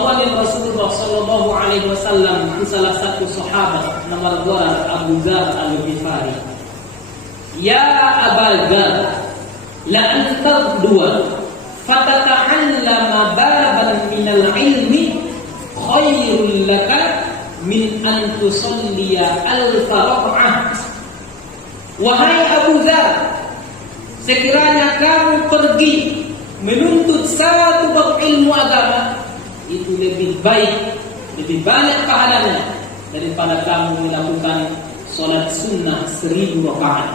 Awalin Rasulullah Sallallahu Alaihi Wasallam salah satu sahabat nama Dhar Abu Dzar Al-Ghifari. Ya Aba Dzar, la antar dua, fatata'allama baban minal ilmi khairul laka min an tusalliya alfa rak'ah. Wahai Abu Dzar, sekiranya kamu pergi menuntut satu bab ilmu agama, itu lebih baik, lebih banyak pahalanya daripada kamu melakukan sholat sunnah 1000 rakaat.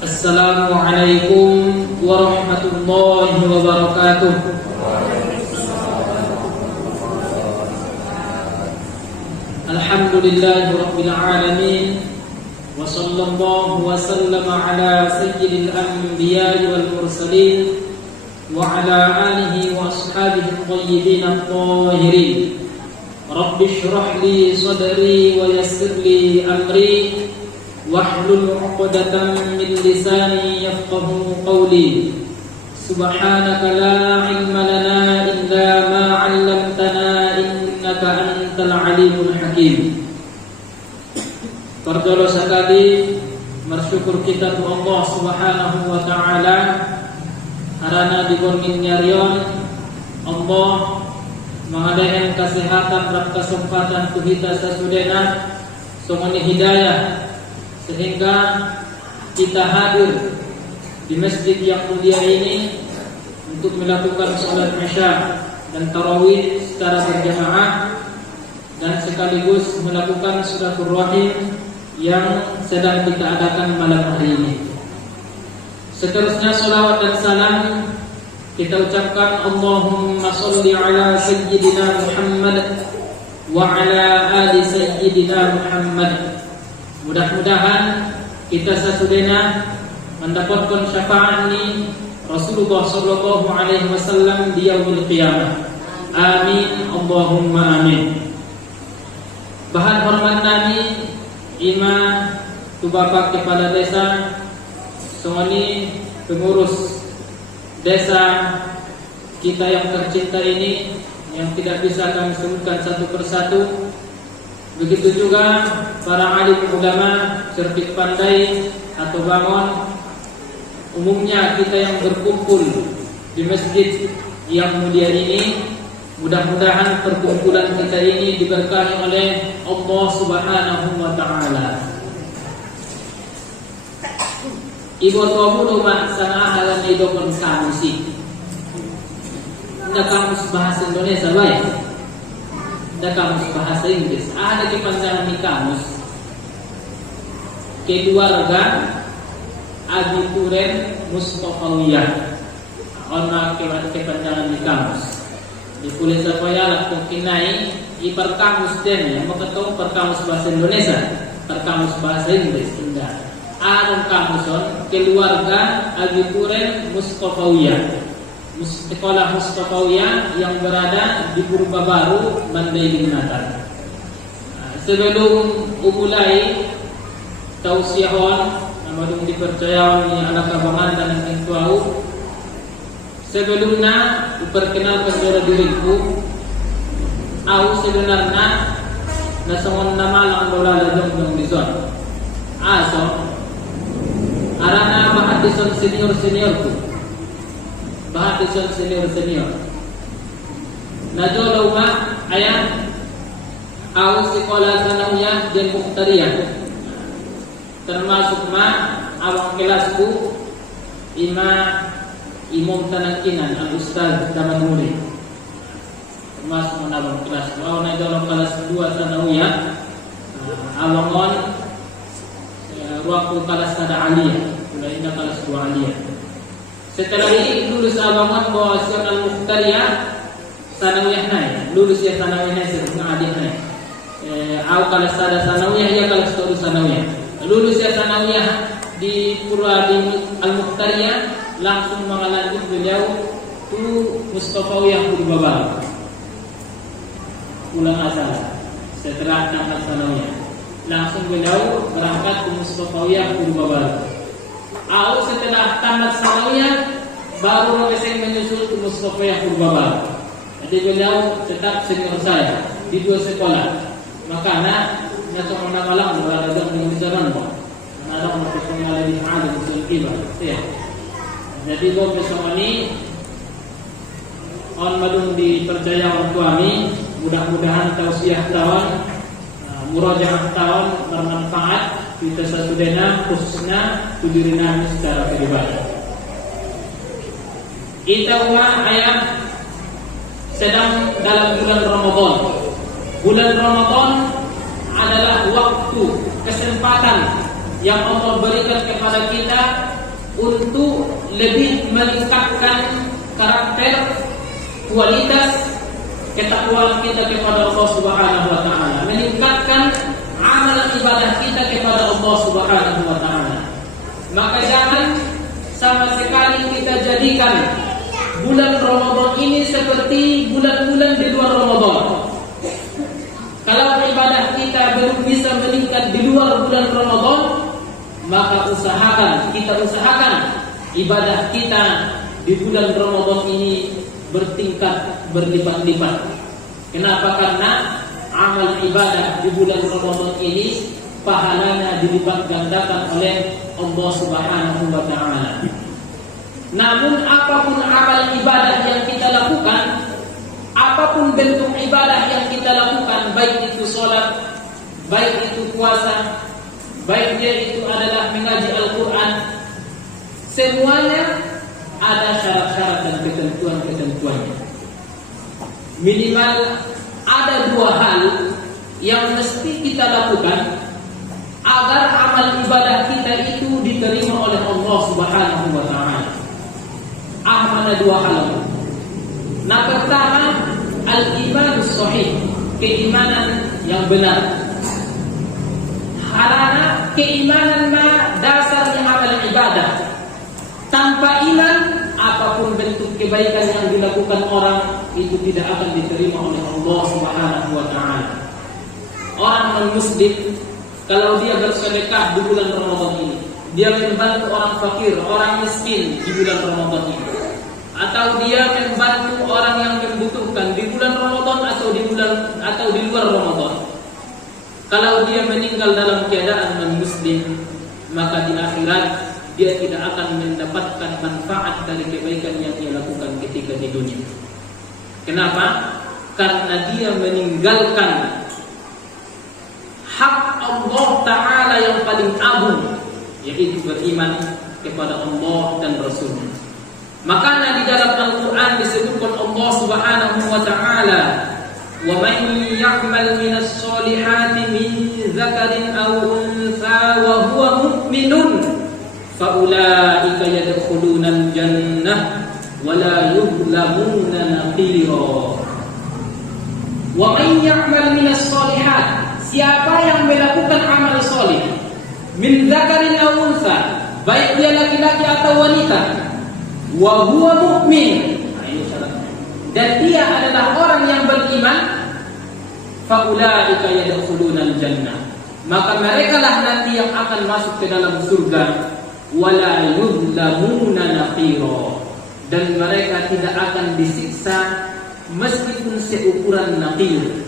Assalamualaikum warahmatullahi wabarakatuh. Alhamdulillahi rabbil alamin, wa sallallahu wa sallama ala sayyidil anbiya'i wal mursalin wa ala alihi wa ashabihi at-tayyibin at-tahirin. Rabbi shrah li sadri wa yassir li amri wahlul 'uqdatam min lisani yafqahu qawli. Subhanaka la ilma lana illa ma 'allamtana innaka antal alimul hakim. Pertolo sekali bersyukur kita tu Allah Subhanahu wa taala karena dibongin nyarion Allah mengadakan kesehatan dan kesempatan tu kita sesudena semuanya hidayah sehingga kita hadir di masjid yang mulia ini untuk melakukan salat Isya dan tarawih secara berjamaah dan sekaligus melakukan silaturahim yang sedang kita adakan malam hari ini. Seterusnya salawat dan salam kita ucapkan Allahumma sholli ala sayyidina Muhammad wa ala ali sayyidina Muhammad. Mudah-mudahan kita sesudena mendapatkan syafaat ini Rasulullah sallallahu alaihi wasallam di yaumil qiyamah. Amin Allahumma amin. Bahan hormat kami Ima tu Bapak Kepala Desa, semuanya pengurus desa kita yang tercinta ini yang tidak bisa kami sebutkan satu persatu. Begitu juga para alim ulama, cerdik pandai atau bangun. Umumnya kita yang berkumpul di masjid yang mulia ini, mudah-mudahan perkumpulan kita ini diberkahi oleh Allah Subhanahu wa taala. Ibu tuamu mak sana halan idokon kamus sih. Ada kamus bahasa Indonesia baik. Ada kamus bahasa Inggris. Ada kepanjangan di kamus. Keluarga Abituren Mustafawiyah. Ona kepanjangan di kamus. Ditulis apa ya laku kinai ipar kamus den yang makatong perkamus bahasa Indonesia, perkamus bahasa Inggris indah. Anong kamuson keluarga Abituren Mustafawiyah. Sekolah Mustafawiyah yang berada di Purba Baru, Mandailing Natal. Sebelum umulai tausiahon namadung dipercaya ni anak abangan dan yang tahu. Sebelumnya perkenalkan saudara diriku, aku sebenarnya nasangon nama lang bola lajong di zon. Aso, arana bahadison seniorku, bahadison senior. Najolaw ma ayat, aku sekolah sanawiyah dan mukhtariyah, termasuk ma awang kelasku Imam Tanangkinan Al-Ustaz Damanuri, termasuk menabang kelas bawah naik dalam kelas 2 sanawiyah awangon ruang kelas tada aliyah, sudah indah kelas 2 aliyah. Setelah ini lulus awangon bahwa Al Mukhtariyah sanawiyah naik, lulus ya sanawiyah naik setengah adik naik. Aku kelas tada sanawiyah ya kelas 2 sanawiyah, lulus ya sanawiyah di Pura di Al Mukhtariyah langsung mengalanjut beliau tu Mustafawiyah Purba Baru. Ulang asal setelah tamat sanawiyah. Langsung beliau berangkat ke Mustafawiyah Purba Baru. Setelah tamat sanawiyah baru saya menyusul ke Mustafawiyah Purba Baru. Jadi beliau tetap senior saya di dua sekolah. Makanya seorang malam berada di jalan Pak. Ada orang bersekolah di Alim Sulkiba. Ya. Jadi gua bersama ini on madung dipercaya orang tua kami. Mudah-mudahan tausiah tahun, murajaah tahun bermanfaat kita sesudahnya khususnya kudirina secara pribadi. Kita ayat sedang dalam bulan Ramadan. Bulan Ramadan adalah waktu kesempatan yang Allah berikan kepada kita untuk lebih meningkatkan karakter, kualitas ketakwaan kita kepada Allah Subhanahu wa taala, meningkatkan amalan ibadah kita kepada Allah Subhanahu wa taala. Maka jangan sama sekali kita jadikan bulan Ramadan ini seperti bulan-bulan di luar Ramadan. Kalau ibadah kita belum bisa meningkat di luar bulan Ramadan, maka kita usahakan ibadah kita di bulan Ramadan ini bertingkat berlipat-lipat. Kenapa? Karena amal ibadah di bulan Ramadan ini pahalanya dilipat gandakan oleh Allah Subhanahu wa taala. Namun apapun amal ibadah yang kita lakukan, apapun bentuk ibadah yang kita lakukan, baik itu sholat, baik itu puasa, baik dia itu adalah mengaji Al-Quran, semuanya ada syarat-syarat dan ketentuan-ketentuannya. Minimal ada dua hal yang mesti kita lakukan agar amal ibadah kita itu diterima oleh Allah Subhanahu wa taala. Ada dua hal. Nah, pertama, al-imanus sahih, keimanan yang benar. Karena keimanan dasarnya amal ibadah. Tanpa iman, apapun bentuk kebaikan yang dilakukan orang itu tidak akan diterima oleh Allah Subhanahu wa taala. Orang non-muslim kalau dia bersedekah di bulan Ramadan ini, dia membantu orang fakir, orang miskin di bulan Ramadan ini, atau dia membantu orang yang membutuhkan di bulan Ramadan atau di luar Ramadan. Kalau dia meninggal dalam keadaan non-muslim, maka di akhirat dia tidak akan mendapatkan manfaat dari kebaikan yang dia lakukan ketika di dunia. Kenapa? Karena dia meninggalkan hak Allah Ta'ala yang paling agung, yaitu beriman kepada Allah dan Rasulnya. Makanya di dalam Al-Quran disebutkan Allah Subhanahu wa Ta'ala, wa man ya'mal minas solihati min zakarin aw untha wa huwa mu'minun faulaika yadkhuluna al-jannah wa la yuzlamuna naqira. Wa man ya'mal minas solihat, siapa yang melakukan amal soleh, min zakarin aw untha, baik dia laki-laki atau wanita, wa huwa mu'min, dan dia adalah orang yang beriman, faulaika yadkhuluna al-jannah, maka merekalah nanti yang akan masuk ke dalam surga, wala yuzlamuna naqira, dan mereka tidak akan disiksa meskipun seukuran naqir.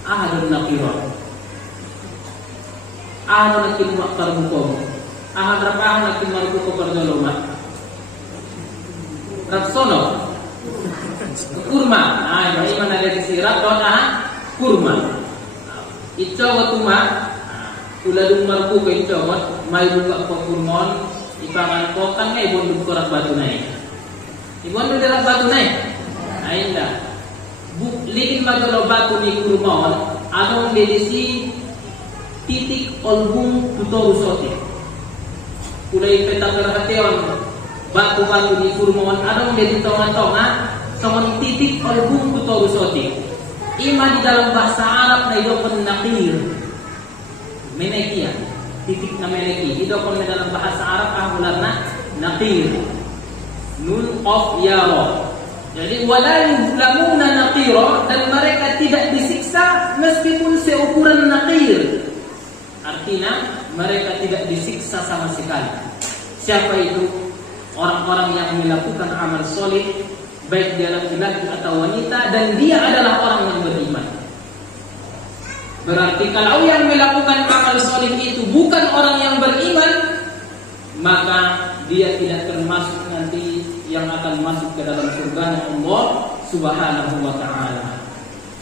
Ahadun naqira, ahadun nakin maktar mukom, ahad rapah nakin maruko perdoloma, rapsono kurma. Ini mana ada sirap dona kurma. Itu waktu uladung marku ke itu mai buka ko kurmon ipangan ko kan ngai bonduk korak batu naik. Ibon derak batu naik. Ainda. Liin magalo batu ni kurmon adong dedisi titik olbung tutoru sote. Kulai peta kerhateon batu-batu ni kurmon adong dedi tonga-tonga sama titik olbung tutoru sote. Ima di dalam bahasa Arab na idokon naqir, meneki ya, titik na meneki. Idokon na dalam bahasa Arab ahulan na naqir, nun of yaro. Jadi wala yuzlamuna naqira, dan mereka tidak disiksa meskipun seukuran naqir. Artinya mereka tidak disiksa sama sekali. Siapa itu? Orang-orang yang melakukan amal soleh, baik dia laki-laki atau wanita, dan dia adalah orang yang beriman. Berarti kalau yang melakukan amal soleh itu bukan orang yang beriman, maka dia tidak termasuk nanti yang akan masuk ke dalam surga Allah Subhanahu wa ta'ala.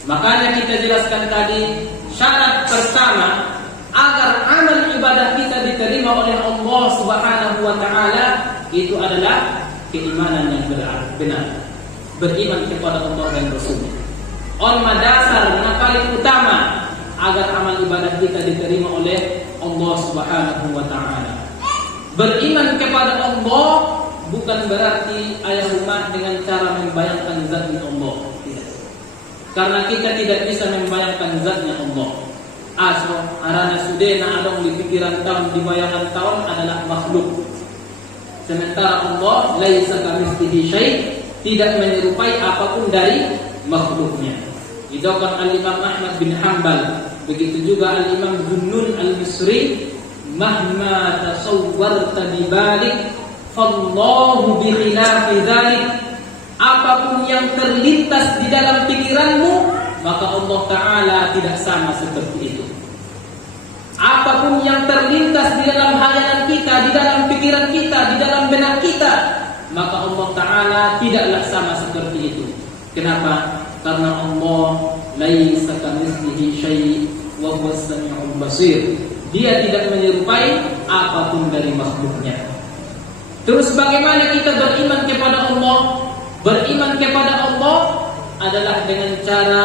Makanya kita jelaskan tadi, syarat pertama agar amal ibadah kita diterima oleh Allah Subhanahu wa ta'ala itu adalah keimanan yang benar. Beriman kepada Allah dan Rasul-Nya. Dasar yang paling utama agar amal ibadah kita diterima oleh Allah Subhanahu wa ta'ala. Beriman kepada Allah bukan berarti ayah umat dengan cara membayangkan zatnya Allah. Tidak. Karena kita tidak bisa membayangkan zatnya Allah. Aso arana sudena adong di pikiran tahun, di bayangan tahun adalah makhluk. Sementara Allah laisa kamitslihi syai', tidak menyerupai apapun dari makhluknya. Didokon Al-Imam Ahmad bin Hanbal, begitu juga Al-Imam Zunnun Al-Misri, mahma tasawwarta bibalik fallahu bi khilafi dzalik. Apapun yang terlintas di dalam pikiranmu, maka Allah Ta'ala tidak sama seperti itu. Apapun yang terlintas di dalam hayalan kita, di dalam pikiran kita, di dalam benak kita, maka Allah Ta'ala tidaklah sama seperti itu. Kenapa? Karena Allah laisa kamitslihi syai' wa huwas sami'ul basir. Dia tidak menyerupai apapun dari makhluknya. Terus bagaimana kita beriman kepada Allah? Beriman kepada Allah adalah dengan cara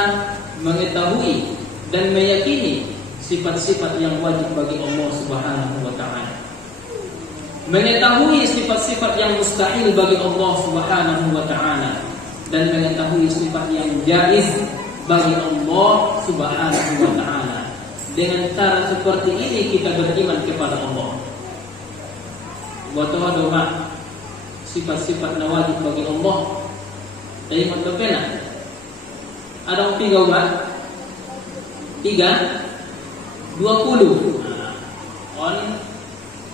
mengetahui dan meyakini sifat-sifat yang wajib bagi Allah Subhanahu wa ta'ala. Mengetahui sifat-sifat yang mustahil bagi Allah Subhanahu wa ta'ala, dan mengetahui sifat yang jaiz bagi Allah Subhanahu wa ta'ala. Dengan cara seperti ini kita beriman kepada Allah. Buat doa sifat-sifat wajib bagi Allah. Dari mana? Ada 3 umat 20. On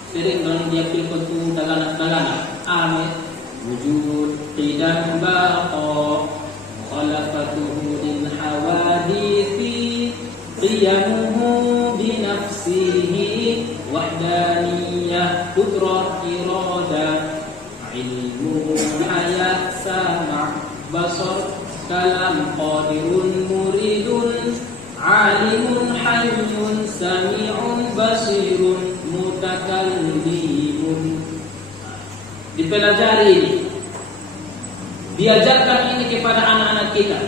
sering dalam dia pilkon tu tagana amin wujud tidak baqa khalaqatuhu lil hawadithi qiyamuhu bi nafsihi wahdaniyah qudrah irada ilmu hayat sama' basar kalam qadirun muridun alimun hayyun sami'un basirun mutakallimun. Dipelajari ini, diajarkan ini kepada anak-anak kita.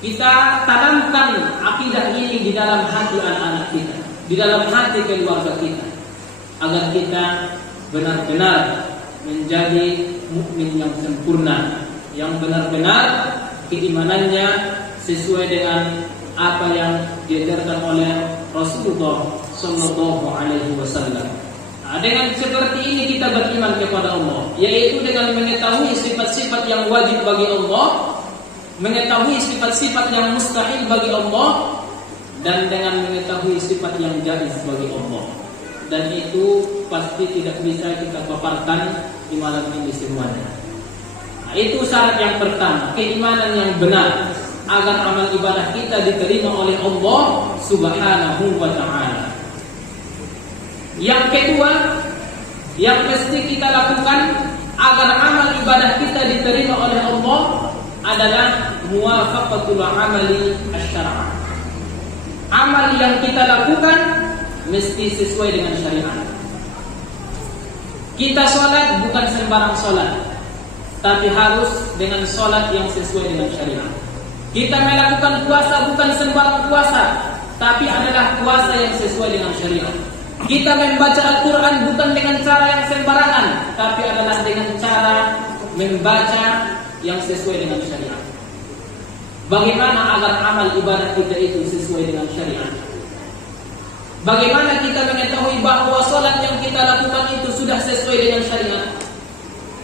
Kita tanamkan akidah ini di dalam hati anak-anak kita, di dalam hati keluarga kita, agar kita benar-benar menjadi mukmin yang sempurna, yang benar-benar keimanannya sesuai dengan apa yang diajarkan oleh Rasulullah Sallallahu Alaihi Wasallam. Dengan seperti ini kita beriman kepada Allah, yaitu dengan mengetahui sifat-sifat yang wajib bagi Allah, mengetahui sifat-sifat yang mustahil bagi Allah, dan dengan mengetahui sifat yang jaiz bagi Allah. Dan itu pasti tidak bisa kita paparkan di malam ini semuanya. Itu syarat yang pertama, keimanan yang benar agar amal ibadah kita diterima oleh Allah Subhanahu wa ta'ala. Yang kedua, yang mesti kita lakukan agar amal ibadah kita diterima oleh Allah adalah muwafaqatul amali asy-syar'i. Amal yang kita lakukan mesti sesuai dengan syariat. Kita sholat bukan sembarang sholat, tapi harus dengan sholat yang sesuai dengan syariat. Kita melakukan puasa bukan sembarang puasa, tapi adalah puasa yang sesuai dengan syariat. Kita membaca Al-Quran bukan dengan cara yang sembarangan, tapi adalah dengan cara membaca yang sesuai dengan syariat. Bagaimana agar amal ibadah kita itu sesuai dengan syariat? Bagaimana kita mengetahui bahwa sholat yang kita lakukan itu sudah sesuai dengan syariat?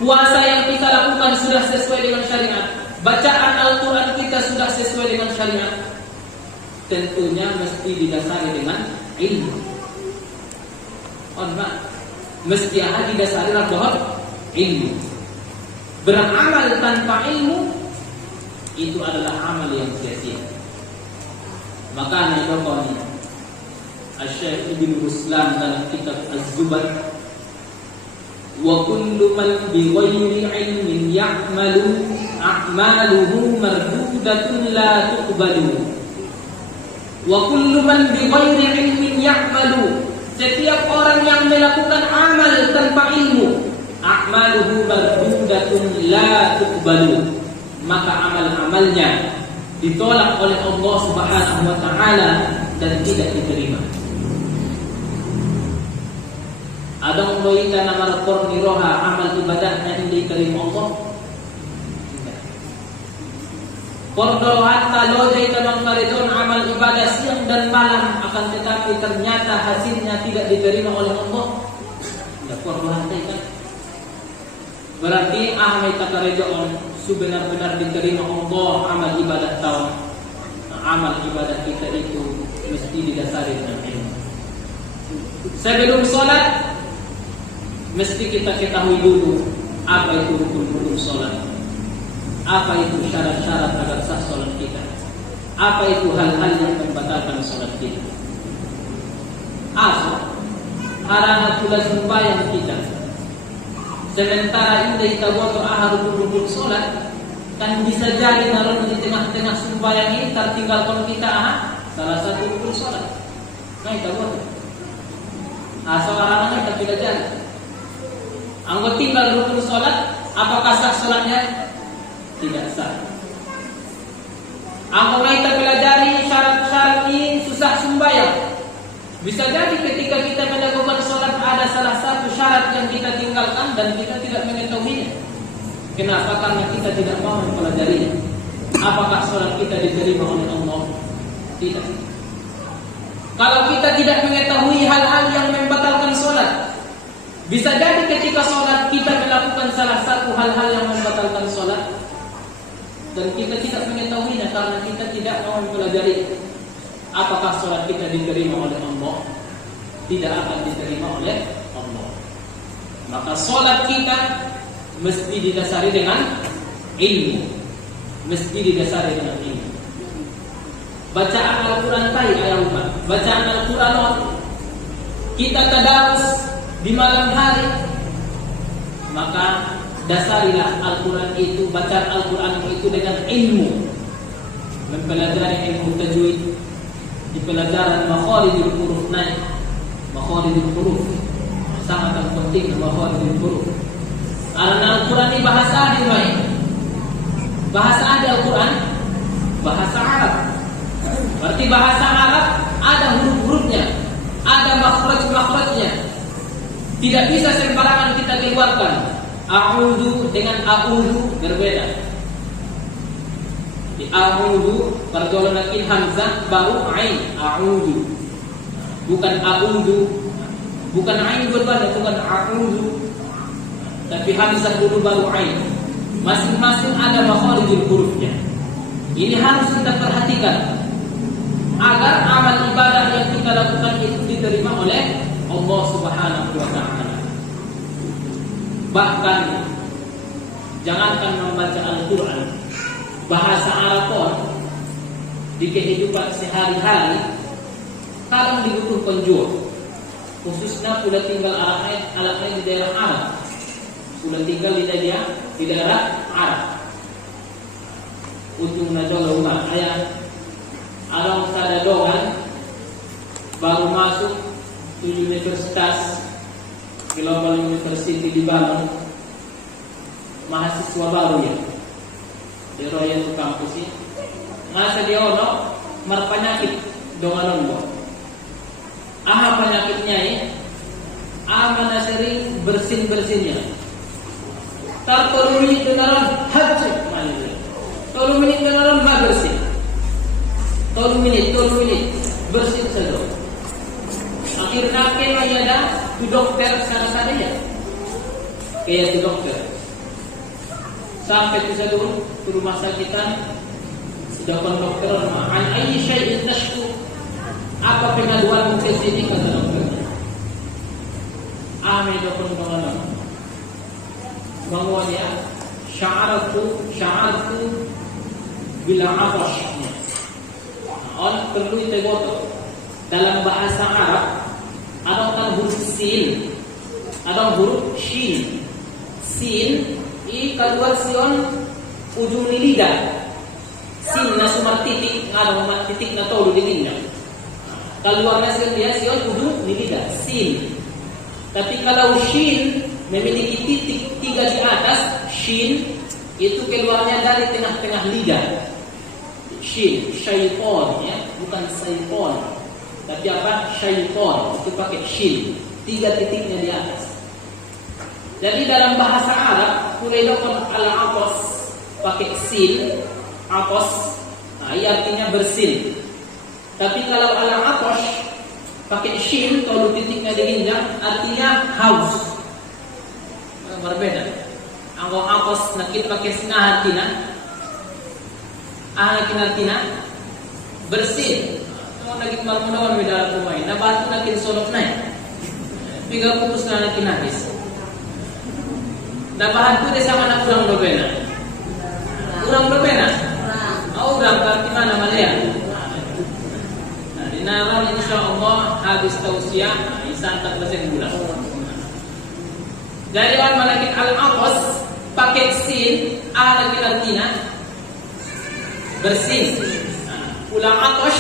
Puasa yang kita lakukan sudah sesuai dengan syariat. Bacaan Al-Quran kita sudah sesuai dengan syariat. Tentunya mesti didasari dengan ilmu. Mesti ada didasari dengan ilmu. Beramal tanpa ilmu itu adalah amal yang sia-sia. Makanya contohnya Asy-Syaikh Ibnu Ruslan dalam kitab Az-Zubat, wa kullu man bi ghairi ilmin ya'malu a'maluhu mardudatun la tuqbalu. Wa kullu man bi ghairi ilmin ya'malu, setiap orang yang melakukan amal tanpa ilmu, a'maluhu mardudatun la tuqbalu, maka amal-amalnya ditolak oleh Allah Subhanahu wa taala dan tidak diterima. Adang loita nama korni roha amal ibadahnya ini diterima Allah. Kordo hatta loita mengkaridon amal ibadah siang dan malam, akan tetapi ternyata hasilnya tidak diterima oleh Allah. Tidak kordo hatta kan? Berarti ahmai takaridon sebenar-benar diterima Allah amal ibadah tahun. Amal ibadah kita itu mesti didasari dengan ilmu. Sebelum sholat mesti kita ketahui dulu apa itu rukun-rukun sholat, apa itu syarat-syarat agar sah sholat kita, apa itu hal-hal yang membatalkan sholat kita. Asal harana pula sembahyang kita, sementara ini kita buat rukun-rukun sholat, kan bisa jadi naruh di tengah-tengah sembahyang ini tertinggalkan kita salah satu rukun sholat. Nah kita buat asal harana kita tidak jadi. Anggota tinggal rukun sholat, apakah sah sholatnya? Tidak sah. Anggota kita pelajari syarat-syarat ini susah sembahyang. Bisa jadi ketika kita melakukan sholat ada salah satu syarat yang kita tinggalkan dan kita tidak mengetahuinya. Kenapa? Karena kita tidak mau mempelajarinya. Apakah sholat kita diterima oleh Allah? Tidak. Kalau kita tidak mengetahui hal-hal yang membatalkan sholat, bisa jadi ketika sholat kita melakukan salah satu hal-hal yang membatalkan sholat dan kita tidak mengetahuinya karena kita tidak mau mempelajari. Apakah sholat kita diterima oleh Allah? Tidak akan diterima oleh Allah. Maka sholat kita mesti didasari dengan ilmu. Mesti didasari dengan ilmu. Bacaan Al-Quran bacaan Al-Quran kita tadarus di malam hari, maka dasarilah Al-Quran itu, bacaan Al-Quran itu dengan ilmu. Mempelajari ilmu tajwid, di pelajaran makharijul huruf naik. Makharijul huruf sangat penting, makharijul huruf. Al-Quran ini bahasa ada main. Bahasa ada Al-Quran, bahasa Arab. Berarti bahasa Arab ada huruf-hurufnya, ada makhraj-makhrajnya. Tidak bisa sembarangan kita keluarkan. A'udhu dengan a'udhu berbeda. Di a'udhu pertolongan lagi hamzah baru ain. A'udhu, bukan a'udhu, bukan ain dua-duanya, bukan a'udhu, tapi hamzah dulu baru ain. Masing-masing ada makharijul hurufnya. Ini harus kita perhatikan agar amal ibadah yang kita lakukan itu diterima oleh Allah Subhanahu wa ta'ala. Bahkan jangankan membaca Al-Quran, bahasa Arab pun di kehidupan sehari-hari kadang dibutuhkan juga. Khususnya sudah tinggal anak-anak di daerah Arab, sudah tinggal di daerah Arab. Ujung najol rumah ayah alam sada doan baru masuk di universitas Global University di Bandung, mahasiswa baru ya di Royal Campus ini. Ngasa dia ono mar penyakit donganon bo. Aha penyakitnya ya? Mana sering bersin-bersinnya. Tar 3 menit dengaran haji mali. 3 menit dengaran ma bersin. 3 menit bersin saja. Akhirnya kena ada tu dokter sana-sana ya. Kayak tu dokter. sampai ke seluruh rumah sakitan sudah dokter an ayyi syai'in tashku, apa pengaduanmu ke sini, kata dokter. Ame dokter menolak bahwa dia sya'artu bila atash. On perlu ditegoto dalam bahasa Arab ada huruf sin, ada huruf shin. Sin i keluar sion ujung lidah. Sin na sumar titik, ada titik na tolu di lidah. Keluarnya sion dia sion ujung lidah. Sin. Tapi kalau shin memiliki titik 3 di atas, shin itu keluarnya dari tengah-tengah lidah. Shin, syaiton ya, bukan syaiton. Tapi apa? Syaiton itu pakai shin, 3 titiknya di atas. Jadi dalam bahasa Arab, kuleidokon al-atos pakai sin, atos, nah, ia artinya bersin. Tapi kalau al-atos pakai shin, kalau titiknya diinjak, artinya haus. Berbeda. Anggo atos nakit pakai sinah artinya, artinya bersin. Mau nakit marmunawan medal kumai, na batu nakit solok naik. Tiga putus na nakit habis. Dapahan tu dia sama anak kurang berbeda. Kurang berbeda. Oh, kurang berarti mana Malaysia? Nah, di Naron insyaallah habis tausiah, isantak beseng bulan. Jadi orang malaikat al-atas pakai sin, ada artinya bersin. Ulang atas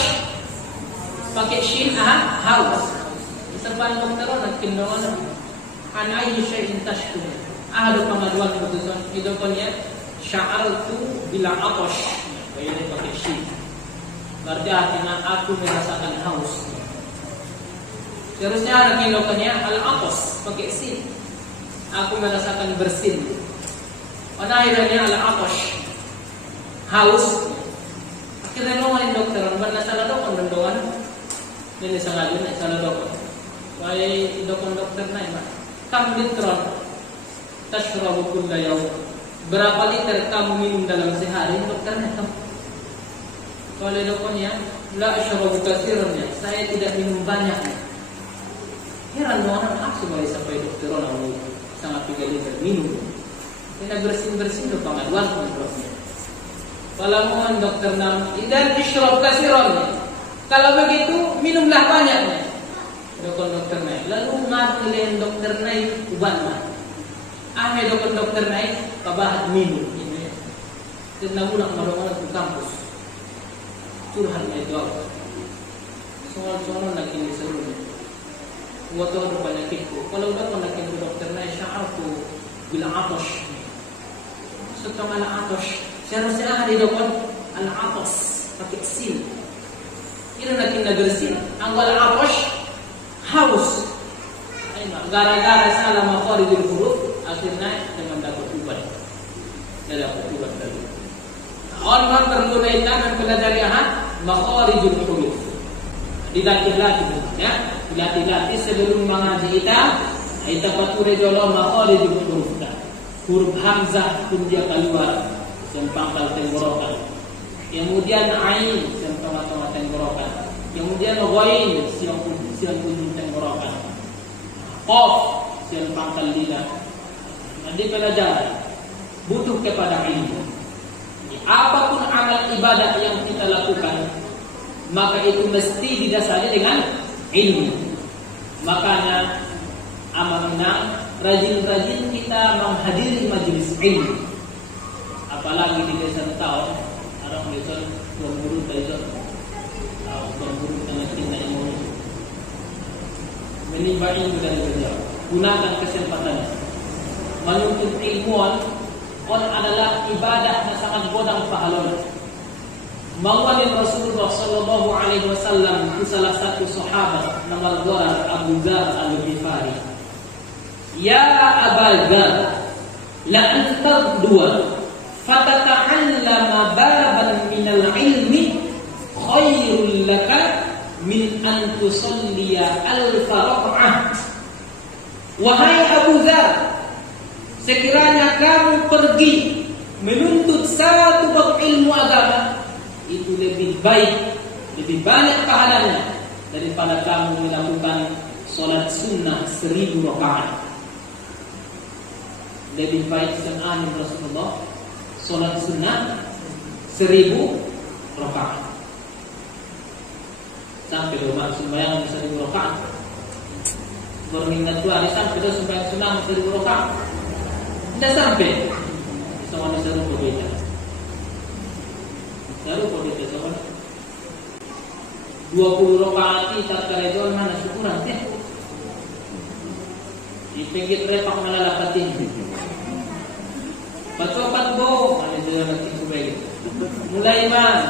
pakai shin, haus. Sebab dokter nak kindoan an ayyi syai'in tashku. Ada pengaduan keputusan itu punya sya'artu bila atas. Ini pakai shin. Berarti artinya aku merasakan haus. Seharusnya ada kindoannya al-atas pakai sin. Aku merasakan bersin. Akhirnya al-atash, haus. Akhirnya ngomongin dokter, benar salah dokter. Ini salah dokter. Wahai dokter naik, kam litron tashrabu kulla yawm. Berapa liter kamu minum dalam sehari? Dokternya tahu. Kalau dokternya, la ashrabu katsiran, saya tidak minum banyak. Heran orang aku mulai sampai dokter orang sangat 3 liter minum. Kena bersin-bersin do pengaduan kontrolnya. Kalau mohon dokter nam, idan isyrab kasiran. Kalau begitu minumlah banyaknya. Dokter naik. Lalu matilen dokter naik uban mah. Ame dokter naik kabahat minum ini. Karena ulang malam-malam ke kampus. Curhat itu apa? Soal-soal lagi di seluruh. Waktu ada penyakitku. Kalau udah penyakit dokter naik sya'artu bila atas. Setelah al-atas, seharusnya hari dokter al-atas pakai sin. Ini nak kena bersin. Anggal al-atas haus. Gara-gara salah makharijul huruf, akhirnya dengan dapat ubat. Dia dapat ubat tadi. Orang perlu naikkan mempelajari makharijul huruf. Dilatih-latih, ya. Dilatih-latih sebelum mengaji kita pature dulu makharijul huruf. Huruf hamzah pun dia keluar yang pangkal tenggorokan. Kemudian ain yang tengah-tengah tenggorokan. Kemudian ghain yang ujung tenggorokan. Qaf yang pangkal lidah. Nanti pelajaran butuh kepada ilmu. Apapun amal ibadah yang kita lakukan, maka itu mesti didasari dengan ilmu. Makanya amanah rajin-rajin kita menghadiri majelis ilmu. Apalagi di desa tahun orang desa tuan guru desa tuan guru tengah kita ilmu menimba ilmu dan belajar. Gunakan kesempatan menuntut ilmuwan adalah ibadah yang sangat godang pahalanya. Mawalid Rasulullah sallallahu alaihi wasallam itu salah satu sahabat nama Abu Dzar Al-Ghifari. Ya Abu Dzar, la antadwa fatata'allama baban minal ilmi khairul laka min an tusalliya alfa raka'ah. Wahai Abu Dzar, sekiranya kamu pergi menuntut satu bab ilmu agama itu lebih baik, lebih banyak pahalanya daripada kamu melakukan salat sunnah 1000 rakaat. Lebih baik seamin Rasulullah salat sunnah 1000 rakaat. Sampai rumah sembahyang 1000 rakaat. Berminat dua hari sampai dah sembahyang sunnah 1000 rakaat. Tidak sampai. Sama ada serupa beda. Serupa beda sama. 20 rakaat kita terkadang mana syukuran teh. Di pinggir repak malalakatin. Pacopat bo, ada jalan nanti sebaik. Mulai man.